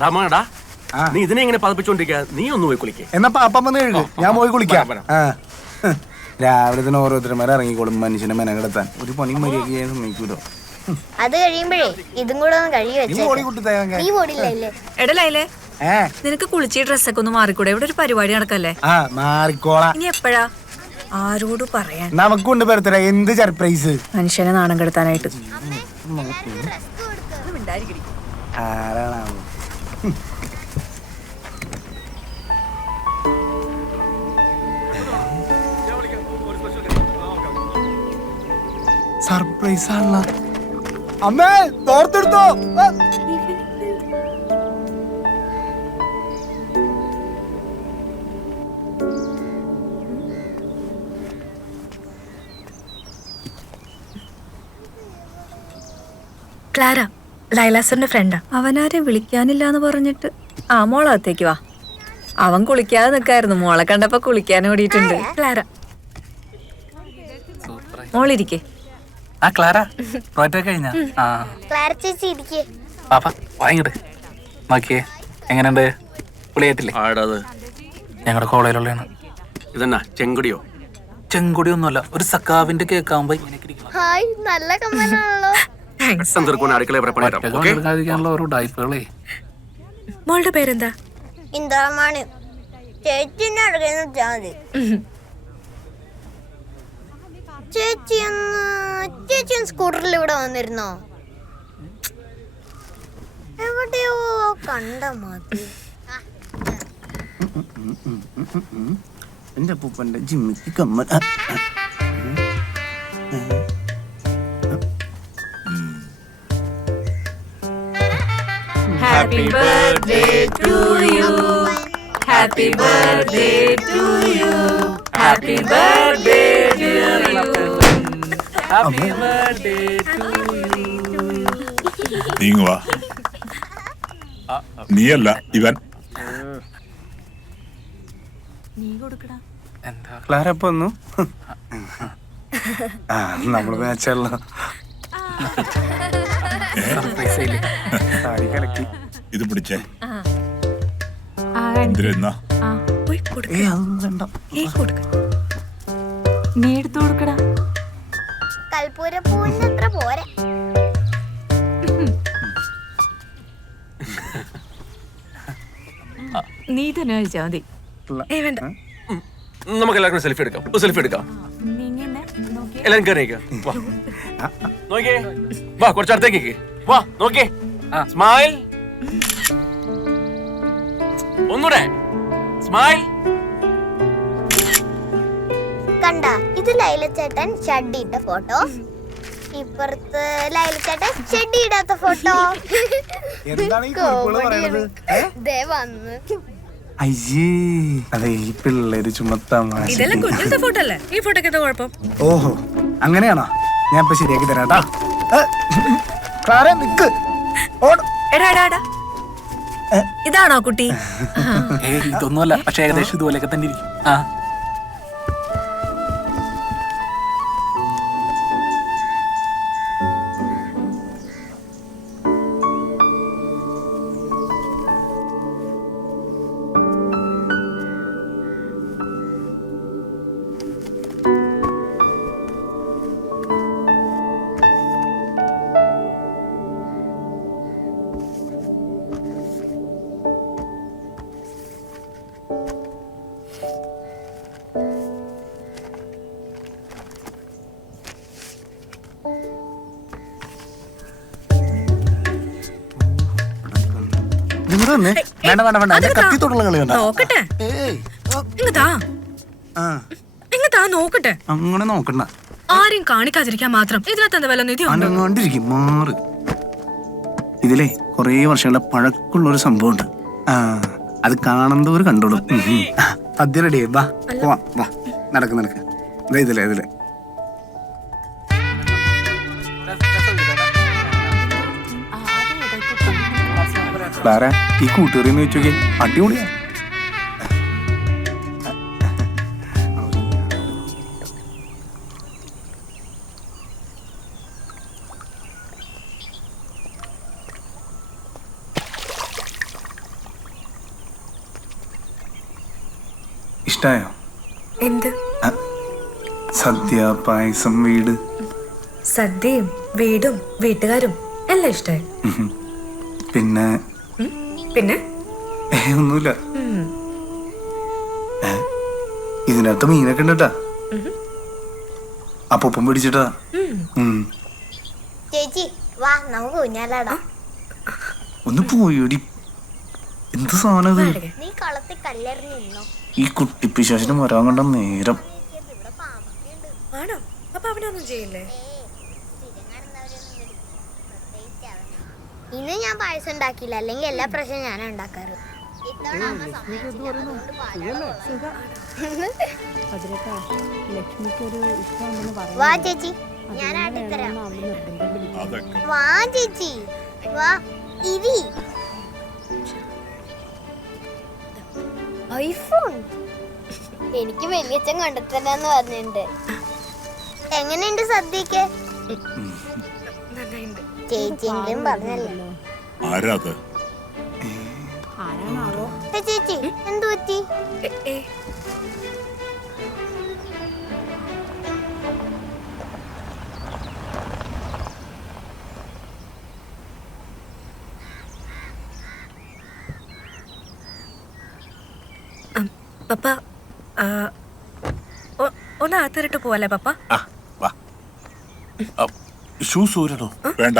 രാമാടാ നീ ഇതിനെ ഇങ്ങനെ പതപ്പിച്ചോണ്ടിരിക്കാ. നീ ഒന്ന് പോയി കുളിക്കേ. എന്നാ പാപ്പം വന്ന് കഴുകു ഞാൻ പോയി കുളിക്കാം. വരാം, ആ. രാവിലെ തന്നെ ഓരോരുത്തരന്മാരെ ഇറങ്ങിക്കോളും മനുഷ്യനെ മെനക്കെടുത്താൻ. ഒരു പണി മര്യാദ സമ്മതിക്കൂലോ? അത് കഴിയുമ്പോഴേ ഇതും കൂടെ ഒന്ന് നീ വെച്ചേ മോളി കുട്ടി തേങ്ങ നീ പോടില്ലല്ലേ എടലയിലെ ഏ? നിനക്ക് കുളിച്ച് ഡ്രസ്സൊക്കെ ഒന്ന് മാറിക്കൂടെ? ഇവിടെ ഒരു പരിപാടി നടക്കല്ലേ? ആ മാറിക്കോളാം. ഇനി എപ്പോഴാ? ആരോട് പറയാൻ? നമുക്കുണ്ട് ബർത്ത്ഡേ എന്ത് സർപ്രൈസ് മനുഷ്യനെ നാണം കെടുത്താനായിട്ട്. ആരാണാവോ? സർപ്രൈസ് ആണല്ലോ. അമ്മേ തോർത്തെടുത്തോ. ക്ലാര ലൈലാസറിന്റെ ഫ്രണ്ടാ അവനാരെ വിളിക്കാനില്ല എന്ന് പറഞ്ഞിട്ട്. ആ മോളകത്തേക്ക് വാ. അവൻ കുളിക്കാതെ നിൽക്കായിരുന്നു മോളെ കണ്ടപ്പോ കുളിക്കാൻ ഓടിയിട്ടുണ്ട്. ക്ലാര. മോളിരിക്കേ. ആ ക്ലാര പ്രോജക്റ്റ് കഴിഞ്ഞ? ആ. ക്ലാര ചേച്ചി ഇരിക്കേ. പാപ്പ വാങ്ങിട്ട് നോക്കിയേ എങ്ങനെയുണ്ട്? പുളിയായിട്ടില്ലേ ആടാ ഞങ്ങളുടെ കോളേജിലുള്ളതാണ് ഇതെന്നാ ചെങ്കുടിയോ? ചെങ്കുടിയൊന്നുമല്ല ഒരു സക്കാവിന്റെ കേക്കാവുമ്പോ ഹായ് നല്ല കമ്മലാണല്ലോ. പെട്ടെന്ന് തീർക്കുന്ന അടുക്കള ഇവിടെ പണിയിടാം. ഒറ്റയ്ക്ക് ഓക്കെ പണിയെടുക്കാതിരിക്കാനുള്ള ഓരോ ഡൈപ്പുകളേ മോളുടെ പേരെന്താ? ഇന്ദാമണി. അടുക്കുന്ന ചേച്ചി ഒന്ന് ചേച്ചി ഒന്ന് സ്കൂട്ടറിൽ ഇവിടെ വന്നിരുന്നോ? എവിടെയോ കണ്ട മതി. എന്റെ അപ്പൂപ്പന്റെ ജിമ്മിക്ക് കമ്മൽ ആ, ആ. Happy birthday to you happy birthday to you happy birthday to നീങ്ങു വാ നീയല്ല ഇവൻ. എന്താ ക്ലാര ഇപ്പൊ ആ നമ്മൾ മാച്ചല്ലോ സാരി കലക്കി. ഇത് പിടിച്ചേ. പോയി കൊടുക്ക. ഏ കൊടുക്ക. നീ എടുത്തു കൊടുക്കടാ. കൽപ്പൂര പൂവിന് അത്ര പോരാ. നീ തന്നെ കഴിച്ചാ മതി. ഏ വേണ്ട. നമുക്ക് എല്ലാവർക്കും സെൽഫി എടുക്കാം. ഒരു സെൽഫി എടുക്കാം. നീ ഇങ്ങനെ നോക്കി എല്ലാരും കയറിയേക്ക് വാ. നോക്കിയേ. വാ കുറച്ച് അടുത്തേക്ക് വാ നോക്കിയേ. സ്മൈൽ ഒന്നൂടെ. സ്മൈൽ. കണ്ട ഇത് ലൈലച്ചേട്ടൻ ഷഡ്ഡി ഇട്ട ഫോട്ടോ. ഇപ്പുറത്ത് ലൈലച്ചേട്ടൻ ഷഡ്ഡി ഇടാത്ത ഫോട്ടോ? ദേ വന്ന്. അയ്യേ അതെ ഈ പിള്ളേര് ചുമത്താ ഇതെല്ലാം കുഞ്ഞിലത്തെ ഫോട്ടോ അല്ലേ ഈ ഫോട്ടോക്ക് എന്താ കുഴപ്പം? ഓഹോ അങ്ങനെയാണോ? ഞാൻ ഇപ്പൊ ശരിയാക്കി തരാട്ടാ ക്ലാര നിക്ക്. ഓട്. എടാ എടാ എടാ? ഇതാണോ കുട്ടി? ഇതൊന്നുമല്ല. പക്ഷെ ഏകദേശം ഇതുപോലെയൊക്കെ തന്നെ ഇരിക്കും. ആ. വന്നേ. വേണ്ട വേണ്ട വേണ്ട. എന്റെ കത്തി തൊട്ടുള്ള കളി വേണ്ട നോക്കട്ടെ. ഏയ്. ഓ, ആ. ഇങ്ങ് നോക്കട്ടെ. അങ്ങനെ നോക്കണ്ട. ആരും കാണിക്കാതിരിക്കാൻ മാത്രം. ഇതിനകത്ത് എന്താ വല്ല നിധി അനങ്ങാണ്ടിരിക്കും. മാറ്. ഇതിലേ കുറേ വർഷങ്ങളുടെ പഴക്കുള്ള ഒരു സംഭവം ഉണ്ട് അത് കാണുന്നവർ കണ്ടോളും. സദ്യ റെഡി വാ വാ വാ. നടക്ക് നടക്ക്. ഇതിലെ ഇതിലെ. ക്ലാര ഈ കൂട്ടുകറിന്ന് വെച്ചോക്കെ അടിപൊളിയാ. ഇഷ്ടായോ? എന്ത്? സദ്യ പായസം വീട്. സദ്യയും വീടും വീട്ടുകാരും എല്ലാം ഇഷ്ടമായി പിന്നെ പിന്നെ? ഒന്നുമില്ല. ഇതിനകത്ത് മീനൊക്കെ ഉണ്ടട്ടാ. അപ്പൊപ്പം പിടിച്ചിട്ടാ. ചേച്ചി വാ നമുക്ക് ഊഞ്ഞാലാടാം. ഒന്ന് പോയോടി. എന്ത് സാധനം നീ കളത്തിൽ കല്ലെറിഞ്ഞ് നിന്നോ? ഈ കുട്ടിപ്പിശാശിന് വരാൻ കണ്ട നേരം. ആണോ? അപ്പൊ അവനൊന്നും ചെയ്യില്ലേ? ഇന്ന് ഞാൻ പായസം ഉണ്ടാക്കിയില്ല. അല്ലെങ്കിൽ എല്ലാ പ്രശ്നം ഞാൻ ഉണ്ടാക്കാറ്. വാ ചേച്ചി. ഞാൻ ആട്ടിത്തരാം അതൊക്കെ. വാ ചേച്ചി. വാ ഇരി. ഐഫോൺ? എനിക്ക് വലിയച്ഛൻ കണ്ടെത്തരാന്ന് പറഞ്ഞിട്ടുണ്ട്. എങ്ങനെയുണ്ട് സദ്യക്ക് ചേച്ചിയെങ്കിലും പറഞ്ഞല്ലോ? ആരാ അത്? ഏ, ചേച്ചി എന്തു പറ്റി? പപ്പ ഒന്ന് അകത്തിട്ട് പോവല്ലേ പപ്പ? ആ വാ. ഷൂസ് ഊരണോ? വേണ്ട.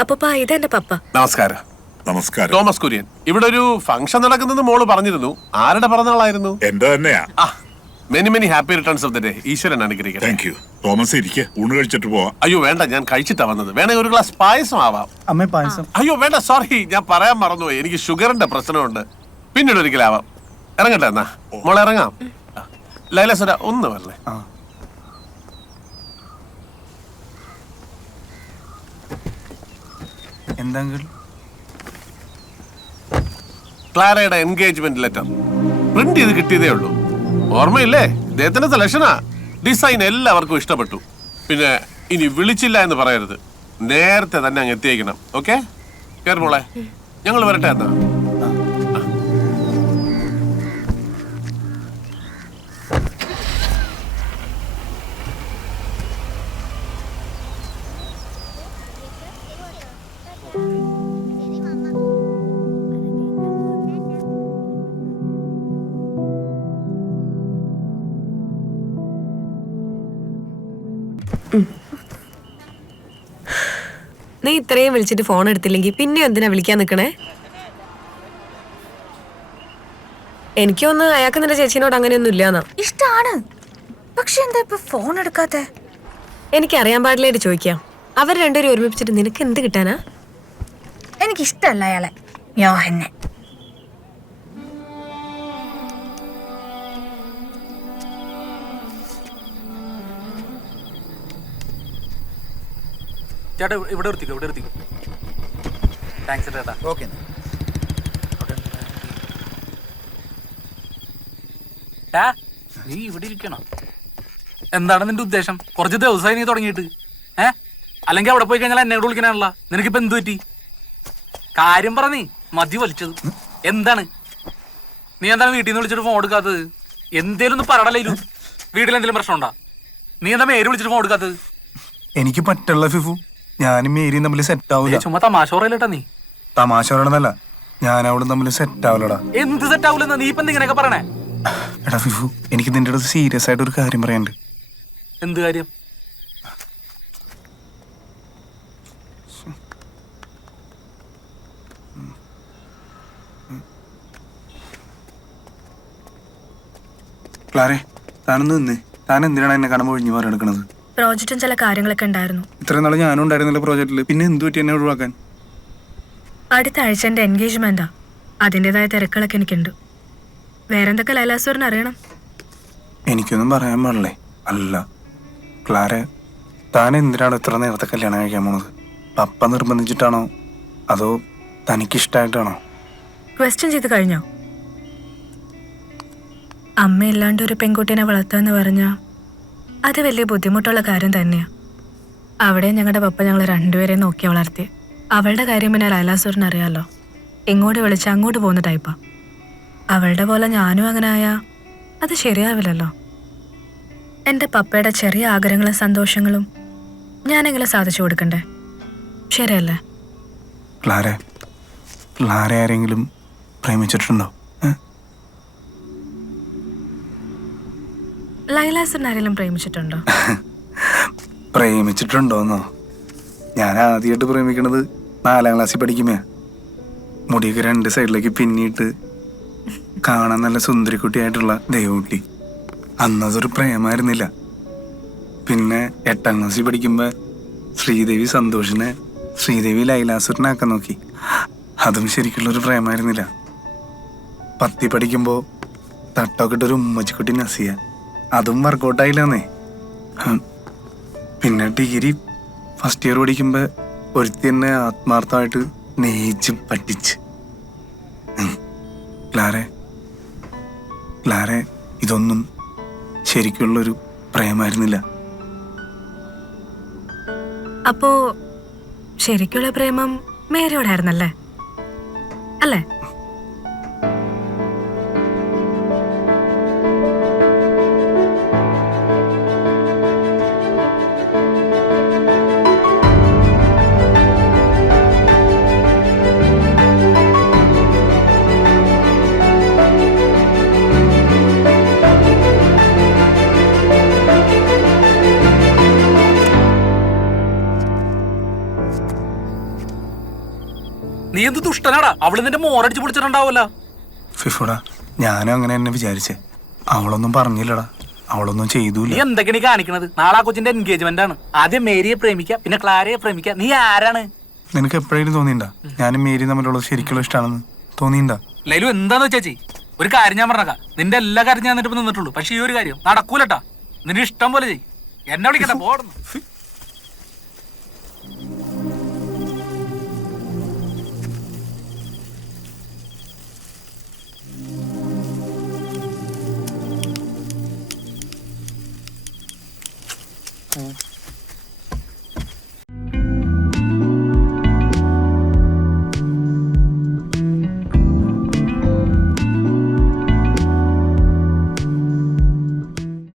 അപ്പപ്പ ഇതെന്റെ പപ്പ. നമസ്കാരം. നമസ്കാരം. തോമസ് കുര്യൻ ഇവിടെ ഒരു ഫംഗ്ഷൻ നടക്കുന്നത് മോൾ പറഞ്ഞിരുന്നു. ആരുടെ പിറന്നാളായിരുന്നു? എന്റെ തന്നെയാ. Many many happy returns of the day ഈശ്വരൻ അനുഗ്രഹിക്കട്ടെ. താങ്ക് യു തോമസ് ഇരിക്കെ. ഊണ് കഴിച്ചിട്ട് പോവാം. അയ്യോ വേണ്ട ഞാൻ കഴിച്ചിട്ടാ വന്നത്. വേണേ ഒരു ഗ്ലാസ് പായസം ആവാം. അമ്മേ പായസം. അയ്യോ വേണ്ട സോറി ഞാൻ പറയാൻ മറന്നുപോയി. എനിക്ക് ഷുഗറിന്റെ പ്രശ്നമുണ്ട്. പിന്നീട് ഒരിക്കലാവാം. ഇറങ്ങട്ടെ എന്നാ. മോളെ ഇറങ്ങാം. ലൈലസുര ഒന്ന് വരണേ എന്താങ്കിൾ ക്ലാരയുടെ എൻഗേജ്മെന്റ് ലെറ്റർ പ്രിന്റ് ചെയ്ത് കിട്ടിയതേ ഉള്ളൂ. ഓർമ്മയില്ലേ? ഇദ്ദേഹത്തിന്റെ സെലക്ഷനാ ഡിസൈൻ എല്ലാവർക്കും ഇഷ്ടപ്പെട്ടു. പിന്നെ ഇനി വിളിച്ചില്ല എന്ന് പറയരുത്. നേരത്തെ തന്നെ അങ്ങ് എത്തിയേക്കണം. ഓക്കെ കേറ് മോളെ. ഞങ്ങൾ വരട്ടെ എന്നാ. നീ ഇത്രയും വിളിച്ചിട്ട് ഫോൺ എടുത്തില്ലെങ്കിൽ പിന്നെ എന്തിനാ വിളിക്കാൻ നിൽക്കണേ എനിക്കൊന്ന് അയാൾക്ക് നിന്റെ ചേച്ചിനോട് അങ്ങനെയൊന്നും ഇല്ലാന്നാ. ഇഷ്ടാണ്. പക്ഷെ എന്താ ഇപ്പൊ ഫോൺ എടുക്കാത്തെ? എനിക്ക് അറിയാൻ പാടില്ലായിട്ട് ചോദിക്കാം. അവർ രണ്ടുപേരും ഒരുമിപ്പിച്ചിട്ട് നിനക്ക് എന്ത് കിട്ടാനാ? എനിക്ക് ഇഷ്ടല്ല അയാളെ. യോഹന്നെ ചേട്ടാ ഇവിടെ നിർത്തിക്കോ ഇവിടെ നിർത്തിക്കോ. താങ്ക്സ് ചേട്ടാ. ഓക്കെ നീ ഇവിടെ ഇരിക്കണം? എന്താണ് നിന്റെ ഉദ്ദേശം? കുറച്ച് ദിവസമായി നീ തുടങ്ങിയിട്ട്. ഏ? അല്ലെങ്കിൽ അവിടെ പോയി കഴിഞ്ഞാൽ എന്നെ വിളിക്കാനാണല്ല നിനക്കിപ്പോ എന്ത് പറ്റി? കാര്യം പറ നീ. മതി വലിച്ചത്. എന്താണ്? നീ എന്താണ് വീട്ടിൽ നിന്ന് വിളിച്ചിട്ട് ഫോൺ എടുക്കാത്തത്? എന്തേലും ഒന്ന് പറടല്ലേലും വീട്ടിൽ എന്തെങ്കിലും പ്രശ്നമുണ്ടോ? നീ എന്താ മേര് വിളിച്ചിട്ട് ഫോൺ എടുക്കാത്തത്? എനിക്ക് പറ്റുള്ള ഫിഫു. ഞാനും മേരിയും തമ്മിൽ സെറ്റ് ആവൂല. ആവില്ല ചുമ്മാ തമാശ പറയലട്ടാ നീ. തമാശ പറയണമെന്നല്ല ഞാൻ അവളും തമ്മിൽ സെറ്റ് ആവില്ലടാ എന്ത് സെറ്റ് ആവൂല നീ ഇപ്പൊ ഇങ്ങനെയൊക്കെ പറയണേ? എടാ ഫിഫു എനിക്ക് നിന്റെ അടുത്ത് സീരിയസ് ആയിട്ട് ഒരു കാര്യം പറയാനുണ്ട്. എന്ത് കാര്യം? ക്ലാരെ താനൊന്ന് നിന്നേ. താൻ എന്തിനാണ് എന്നെ കടമ്പ ഒഴിഞ്ഞു മാറിയെടുക്കണത് പ്രോജക്റ്റും ചില കാര്യങ്ങളൊക്കെ ഉണ്ടായിരുന്നു. ഇത്രയും നാളെ ഞാനും ഉണ്ടായിരുന്നില്ല പ്രോജക്റ്റിൽ പിന്നെ എന്ത് പറ്റി എന്നെ ഒഴിവാക്കാൻ? അടുത്ത ആഴ്ച എന്റെ എൻഗേജ്മെന്റാ. അതിന്റെതായ തിരക്കുകളൊക്കെ എനിക്കുണ്ട്. വേറെന്തൊക്കെ ലൈലാസൂറിന് അറിയണം? എനിക്കൊന്നും പറയാൻ പാടില്ലേ? അല്ല. ക്ലാര താൻ എന്തിനാണ് ഇത്ര നേരത്തെ കല്യാണം കഴിക്കാൻ പോണത്? പപ്പ നിർബന്ധിച്ചിട്ടാണോ? അതോ തനിക്കിഷ്ടായിട്ടാണോ? ക്വസ്റ്റ്യൻ ചെയ്ത് കഴിഞ്ഞോ? അമ്മയില്ലാണ്ട് ഒരു പെൺകുട്ടീനെ വളർത്തുക പറഞ്ഞാ അത് വലിയ ബുദ്ധിമുട്ടുള്ള കാര്യം തന്നെയാണ് അവിടെ ഞങ്ങളുടെ പപ്പ ഞങ്ങൾ രണ്ടുപേരെ നോക്കി വളർത്തി. അവളുടെ കാര്യം പിന്നെ ലൈലാസുരൻ അറിയാലോ. ഇങ്ങോട്ട് വിളിച്ച് അങ്ങോട്ട് പോകുന്ന ടൈപ്പാ അവളുടെ പോലെ ഞാനും അങ്ങനെ ആയാ. അത് ശരിയാവില്ലല്ലോ. എന്റെ പപ്പയുടെ ചെറിയ ആഗ്രഹങ്ങളും സന്തോഷങ്ങളും ഞാനെങ്കിലും സാധിച്ചു കൊടുക്കണ്ടേ? ശരിയല്ലേ? ക്ലാര ക്ലാര ആരെങ്കിലും പ്രേമിച്ചിട്ടുണ്ടോ? ആരെങ്കിലും പ്രേമിച്ചിട്ടുണ്ടോ? പ്രേമിച്ചിട്ടുണ്ടോന്നോ? ഞാൻ ആദ്യമായിട്ട് പ്രേമിക്കണത് നാലാം ക്ലാസ്സിൽ പഠിക്കുമ്പോ മുടിയൊക്കെ രണ്ട് സൈഡിലേക്ക് പിന്നിട്ട് കാണാൻ നല്ല സുന്ദരിക്കുട്ടിയായിട്ടുള്ള ദൈവകുട്ടി അന്നതൊരു പ്രേമായിരുന്നില്ല. പിന്നെ എട്ടാം ക്ലാസ്സിൽ പഠിക്കുമ്പോ ശ്രീദേവി സന്തോഷിനെ ശ്രീദേവി ലൈലാസുരനാക്കാൻ നോക്കി. അതും ശരിക്കുള്ളൊരു പ്രേമായിരുന്നില്ല. പത്തി പഠിക്കുമ്പോ തട്ടൊക്കെ ഇട്ടൊരു ഉമ്മച്ചിക്കുട്ടി നസിയ. അതും വർക്കൗട്ടായില്ലെന്നേ. പിന്നെ ഡിഗ്രി ഫസ്റ്റ് ഇയർ പഠിക്കുമ്പോൾ ഒരുത്തി എന്നെ ആത്മാർത്ഥമായിട്ട് നെയ്ച്ച് പറ്റിച്ച്. ക്ലാരെ ക്ലാരെ ഇതൊന്നും ശരിക്കുള്ളൊരു പ്രേമായിരുന്നില്ല. അപ്പോ ശരിക്കുള്ള പ്രേമം മേരിയോടായിരുന്നല്ലേ? എന്ത് ദുഷ്ടനാടാ? അവൾ നിന്റെ മോറടിച്ച് പിടിച്ചിട്ടുണ്ടാവല്ല ഫിഫുടാ ഞാനും അങ്ങനെ തന്നെ വിചാരിച്ചേ. അവളൊന്നും പറഞ്ഞില്ലടാ. അവളൊന്നും നീ ചെയ്തൂല എന്തൊക്കെയാണ് കാണിക്കണത്? നാളെ ആ കൊച്ചിന്റെ എൻഗേജ്മെന്റ് ആണ്. ആദ്യം മേരിയെ പ്രേമിക്ക പിന്നെ ക്ലാരയെ പ്രേമിക്ക. നീ ആരാണ്? നിനക്ക് എപ്പോഴും തോന്നിണ്ടാ ഞാനും മേരി തമ്മിലുള്ള ശരിക്കുള്ള ഇഷ്ടമാണെന്ന് തോന്നിണ്ടാ ലൈലു എന്താന്ന് വെച്ചാച്ചി ഒരു കാര്യം ഞാൻ പറഞ്ഞേക്കാം. നിന്റെ എല്ലാ കാര്യം ഞാൻ നിന്നിട്ട് നിന്നിട്ടുള്ളൂ. പക്ഷെ ഈ ഒരു കാര്യം നടക്കൂലട്ടാ. നിന്റെ ഇഷ്ടം പോലെ ചെയ് എന്നെ വിളിക്കട്ടെ പോടുന്നു.